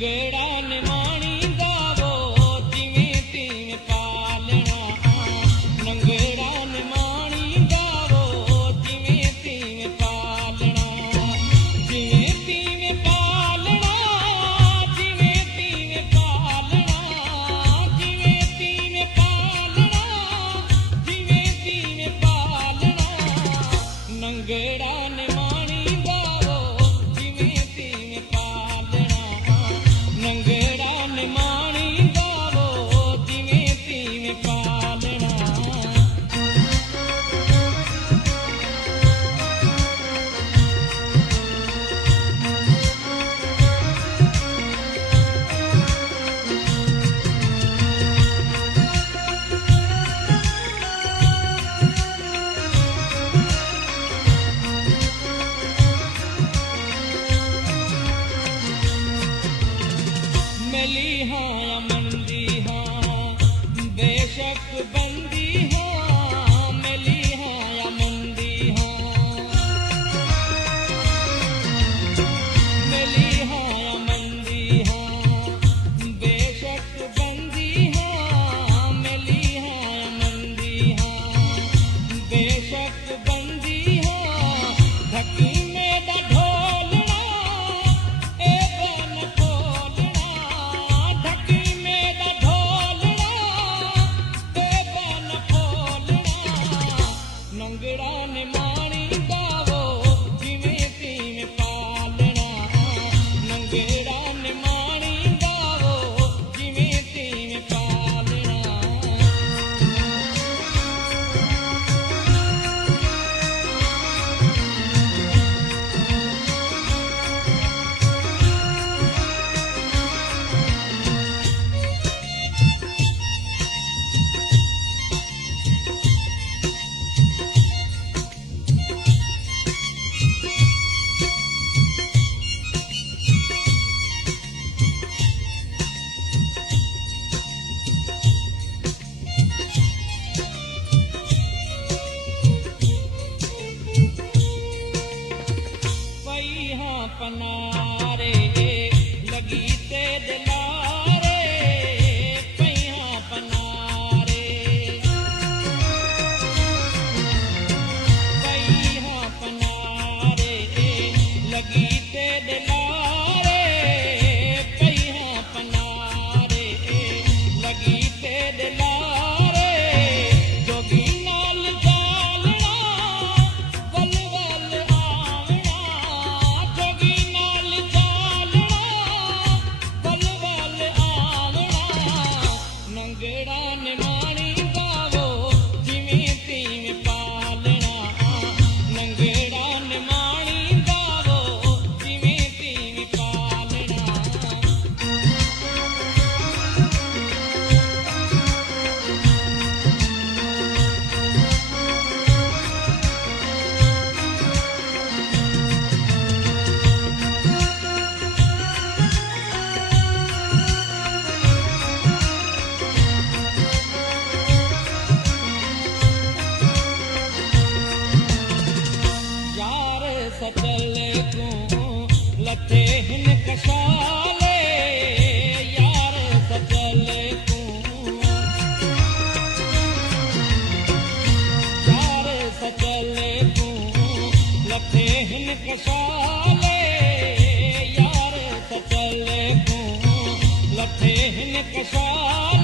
नंगड़ा निमाणी गावो जिवें तिवें पालना। नंगड़ा निमाणी गावो जिवें तिवें पालना। जिवें तिवें पालना, जिवें तिवें पालना, जिवें तिवें पालना, जिवें तिवें पालना। नंगड़ा निमाणी गावो जिवें तिवें पालना। नंगड़ा निमाणी गावो जिवें तिवें पालना। मिली हाँ या मंदी हाँ, बेशक बंदी हाँ। मिली हाँ या मंदी हाँ, मिली हाँ या मंदी हाँ, बेशक बंदी हाँ। मिली हाँ या मंदी हाँ, बेशक बंदी हाँ। ढकी में दा ढोलना ए बन खोलना। ढकी में दा ढोलना ए बन खोलना। नंगड़ा निमाणी गावो जिवें तिवें पालना। नंगड़ा निमाणी गावो जिवें तिवें पालना। पई हाँ पनारे लगी ते दिलारे। पई हाँ पनारे, पई हाँ पनारे लगी ते दिलारे। पई हाँ पनारे लगी ते दिलारे। जोगी नाल जालना वल वल आवना। जोगी नाल जालना वल वल आवना। नंगड़ा निमाणी गावो जिवें तिवें पालना। नंगड़ा निमाणी गावो जिवें तिवें पालना। यार सचल को लथे हिन कशाले। यार सचल को, यार सचल को लथे हिन कशाले। यार सचल को लथे हिन कशाले।